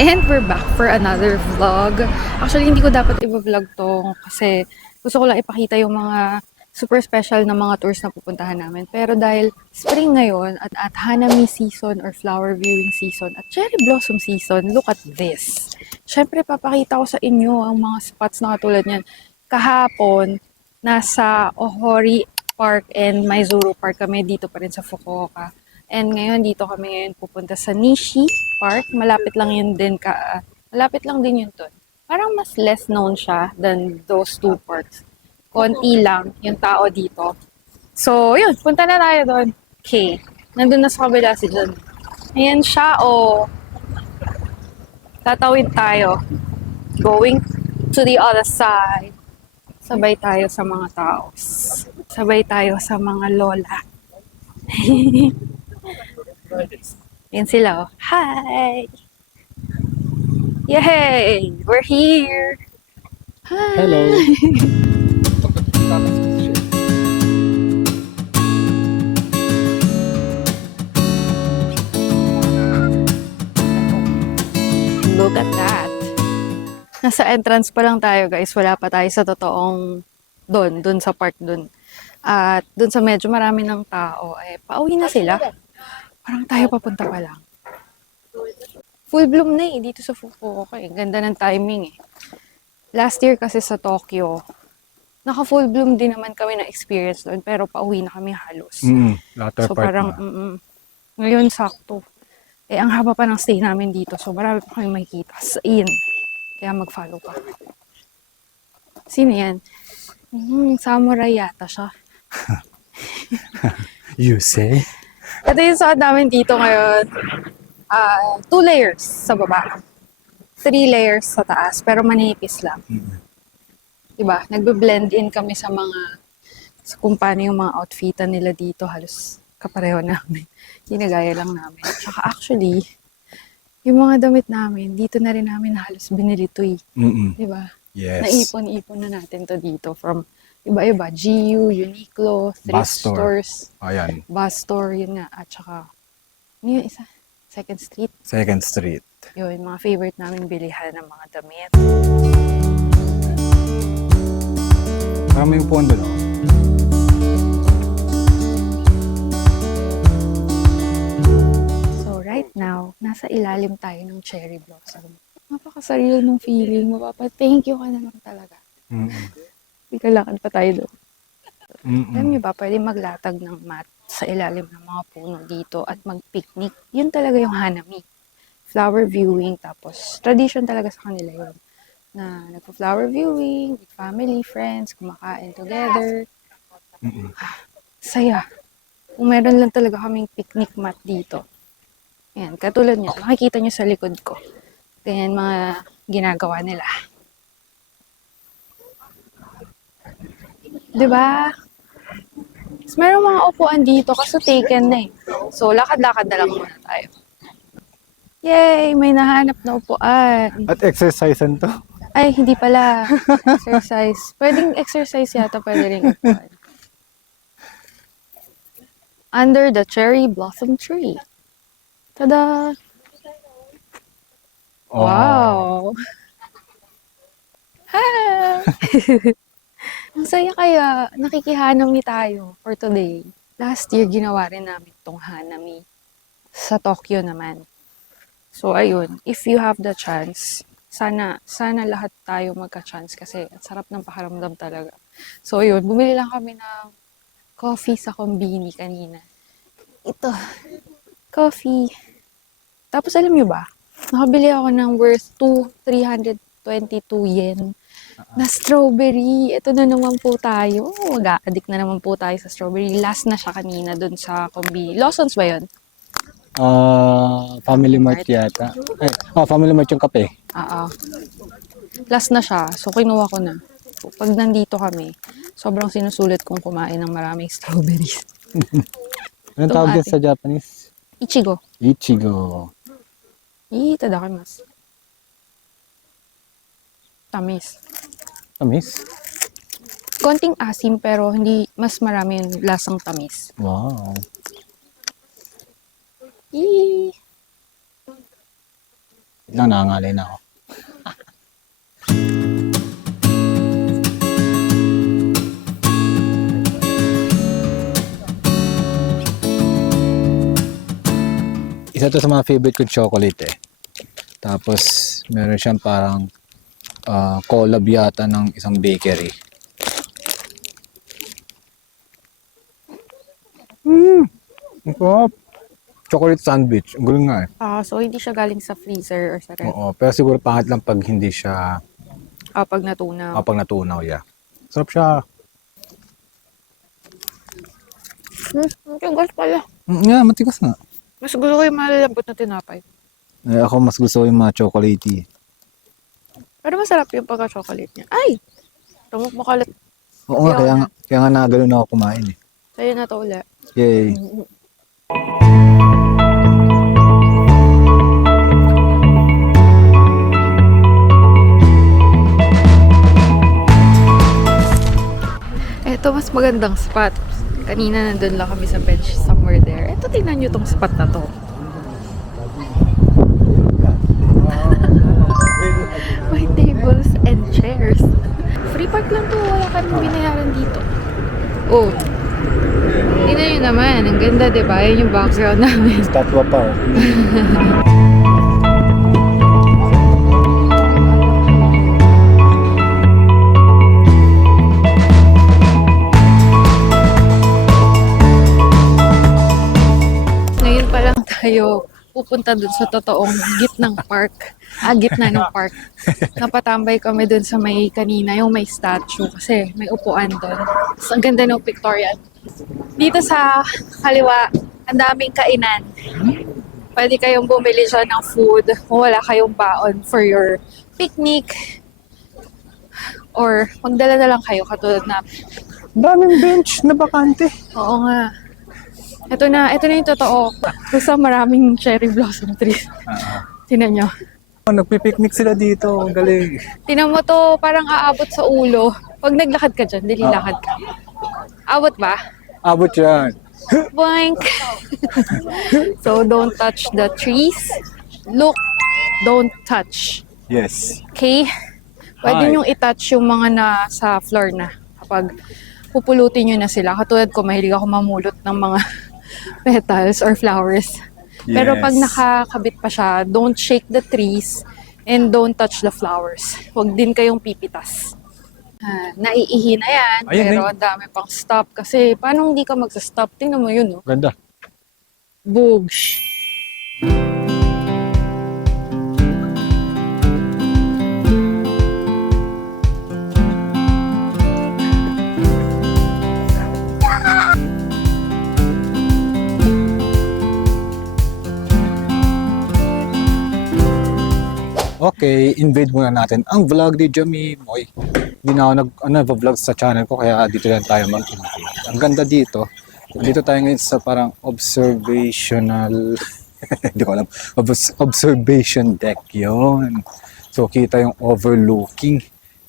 And we're back for another vlog. Actually, hindi ko dapat i-vlog to kasi gusto ko lang ipakita yung mga super special na mga tours na pupuntahan namin. Pero dahil spring ngayon at Hanami season or flower viewing season at cherry blossom season, look at this. Syempre, papakita ko sa inyo ang mga spots na katulad niyan. Kahapon, nasa Ohori Park and Maizuru Park kami, dito pa rin sa Fukuoka. And ngayon, dito kami ngayon pupunta sa Nishi Park. Malapit lang yun din malapit lang din yun dun. Parang mas less known siya than those two parks. Konti lang yung tao dito. So, yun, punta na tayo doon. Okay. Nandun na sa kabila si John. Ayan siya, oh. Tatawid tayo. Going to the other side. Sabay tayo sa mga tao. Sabay tayo sa mga lola. Yan sila, oh. Hi! Yay! We're here! Hi! Hello. Look at that! Nasa entrance pa lang tayo, guys. Wala pa tayo sa totoong doon sa park doon. At doon sa medyo marami ng tao, pauwi na sila. Parang tayo papunta pa lang. Full bloom na dito sa Fukuoka Ganda ng timing Last year kasi sa Tokyo, naka full bloom din naman kami na experience doon pero pauwi na kami halos. Latter So part parang na. ngayon sakto. Ang haba pa ng stay namin dito so marami pa kami makikita. Kaya mag-follow pa. Sino yan? Samurai yata siya. You say? Ito yung suot namin dito ngayon. 2 layers sa baba. 3 layers sa taas, pero manipis lang. Diba? Nagbe-blend in kami sa kung paano yung mga outfitan nila dito. Halos kapareho namin. Ginagaya lang namin. Tsaka actually, yung mga damit namin, dito na rin namin halos binili to Diba? Yes. Naipon-ipon na natin to dito from iba-iba. GU, Uniqlo, thrift stores. Ayan. Bus store, yun nga. At saka, ano yung isa? Second Street. Second Street. Yun, mga favorite namin bilihan ng mga damit. Marami yung pondo, no? So, right now, nasa ilalim tayo ng cherry blossom. Napakasarili ng feeling. Thank you ka na lang talaga. Ikalakad pa tayo doon. Alam niyo ba, pwede maglatag ng mat sa ilalim ng mga puno dito at mag-picnic. Yun talaga yung Hanami. Flower viewing, tapos tradition talaga sa kanila yun. Na nagpo-flower viewing, with family, friends, kumakain together. Saya. Kung meron lang talaga kaming picnic mat dito. Ayan, katulad nyo, makikita nyo sa likod ko. Ganyan mga ginagawa nila. Diba? Mas mayroong mga upuan dito kasi taken na So, lakad-lakad na lang muna tayo. Yay! May nahanap na upuan. At exercisean to. Ay, hindi pala. Exercise. Pwedeng exercise yata, pwede rin upuan. Under the cherry blossom tree. Tada! Oh. Wow! Hi! Ang saya kaya, nakikihanami tayo for today. Last year, ginawa rin namin itong hanami. Sa Tokyo naman. So, ayun, if you have the chance, sana lahat tayo magka-chance kasi ang sarap ng pakiramdam talaga. So, ayun, bumili lang kami ng coffee sa kombini kanina. Ito, coffee. Tapos, alam nyo ba, nakabili ako ng worth 322 yen. Na strawberry. Ito na naman po tayo. Mag-a-addict na naman po tayo sa strawberry. Last na siya kanina dun sa Kombi. Lawson's ba yun? Family Mart yata. Family Mart yung kape. Oo. Last na siya. So, kinuha ko na. Pag nandito kami, sobrang sinusulit kong kumain ng maraming strawberries. Anong tawag dyan sa Japanese? Ichigo. Ichigo. Itadakimasu. Tamis. Tamis? Konting asim pero hindi mas marami yung lasang tamis. Wow. Lang nangangalay na ako. Isa to sa mga favorite kong chocolate eh. Tapos meron siyang parang collab yata ng isang bakery. Ang sarap. Chocolate sandwich. Ang gulo nga eh. So hindi siya galing sa freezer or sa ref. Oo, pero siguro pangit lang pag hindi siya Pag natunaw. pag natunaw, yeah. Sarap siya. Matigas pala. Yeah, matigas nga. Mas gusto ko yung malalambot na tinapay. Eh, ako mas gusto ko yung mga chocolatey. Pero masarap yung pagka-chocolate niya. Ay! Tumok mo kalat. Oo nga, kaya nga nagano'n ako kumain eh. Sa'yo na to ulit. Yay. Ito, mas magandang spot. Kanina nandun lang kami sa bench somewhere there. Ito, tingnan nyo tong spot na to. May tables and chairs. Free park lang to. Wala kaming binayaran dito. Oh. Tingnan nyo naman. Ang ganda, diba? Yan yung background namin. Statwa pa oh. Ngayon pa lang tayo pupunta dun sa totoong gitnang park. Gitna ng park. Napatambay kami dun sa may kanina, yung may statue kasi may upuan dun. So, ang ganda ng pictorial. Dito sa kaliwa, ang daming kainan. Pwede kayong bumili dyan ng food kung wala kayong baon for your picnic. Or magdala na lang kayo katulad na. Daming bench na bakante. Oo nga. Ito na yung totoo. Basta maraming cherry blossom trees. Tinan nyo. Nagpipiknik sila dito. Ang galing. Tinan mo to, parang aabot sa ulo. Pag naglakad ka dyan, dililakad ka. Abot ba? Abot yan. Boink! So, don't touch the trees. Look, don't touch. Yes. Okay? Pwede Hi. nyong i-touch yung mga nasa floor na. Kapag pupulutin nyo na sila. Katulad ko, mahilig ako mamulot ng mga petals or flowers. Pero pag Yes. nakakabit pa siya, don't shake the trees and don't touch the flowers. Huwag din kayong pipitas. Naiihi na yan, Ayun, pero ang dami pang stop. Kasi paano hindi ka magsa-stop? Tingnan mo yun, no? Ganda. Boogs. Okay, invade muna natin ang vlog ni Jamie Moy. Hindi na ako nag-vlog sa channel ko kaya dito lang tayo mag-invade. Ang ganda dito. Dito tayo ngayon sa parang observational hindi ko alam. Observation deck yon. So kita yung overlooking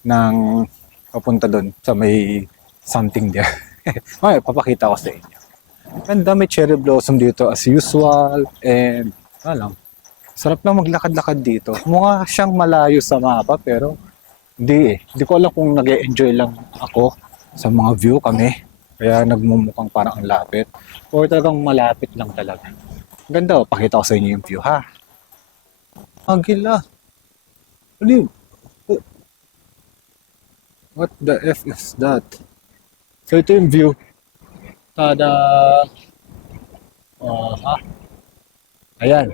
ng papunta doon sa may something there. Okay, papakita ko sa inyo. Ganda, may cherry blossom dito as usual and alam. Sarap lang maglakad-lakad dito. Mukha siyang malayo sa mapa pero hindi eh. Hindi ko alam kung nag-e-enjoy lang ako sa mga view kami. Kaya nagmumukhang parang ang lapit. Or talagang malapit lang talaga. Ganda oh. Pakita ko sa inyo yung view ha. Agila. Ano yun? Oh. What the F is that? So ito yung view. Tada! Ha? Ayan.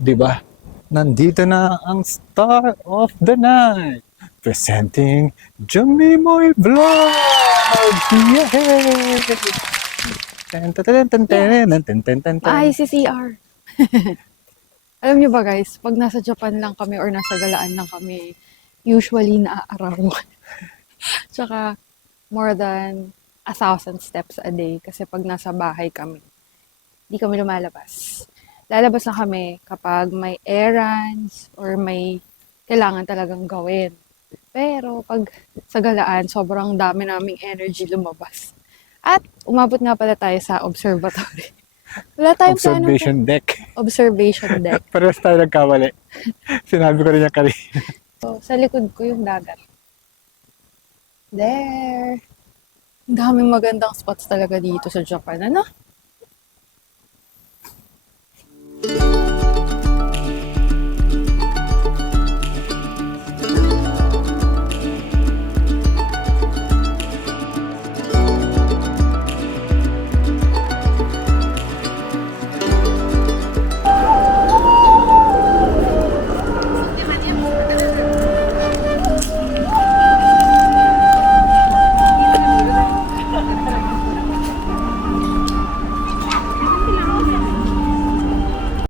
Diba? Nandito na ang star of the night. Presenting Jamie Moy Vlog! Yay! Ay, si CR. Alam nyo ba guys, pag nasa Japan lang kami or nasa galaan lang kami, usually naaaraw. Tsaka, more than 1,000 steps a day. Kasi pag nasa bahay kami, hindi kami lumalabas. Lalabas na kami kapag may errands or may kailangan talagang gawin. Pero pag sa galaan, sobrang dami naming energy lumabas. At umabot nga pala tayo sa observatory. Wala tayong plano. Observation deck. Observation deck. Parehas tayo nagkamali. Sinabi ko rin yung kanina. So, sa likod ko yung dagat. There. Ang daming magandang spots talaga dito sa Japan, ano?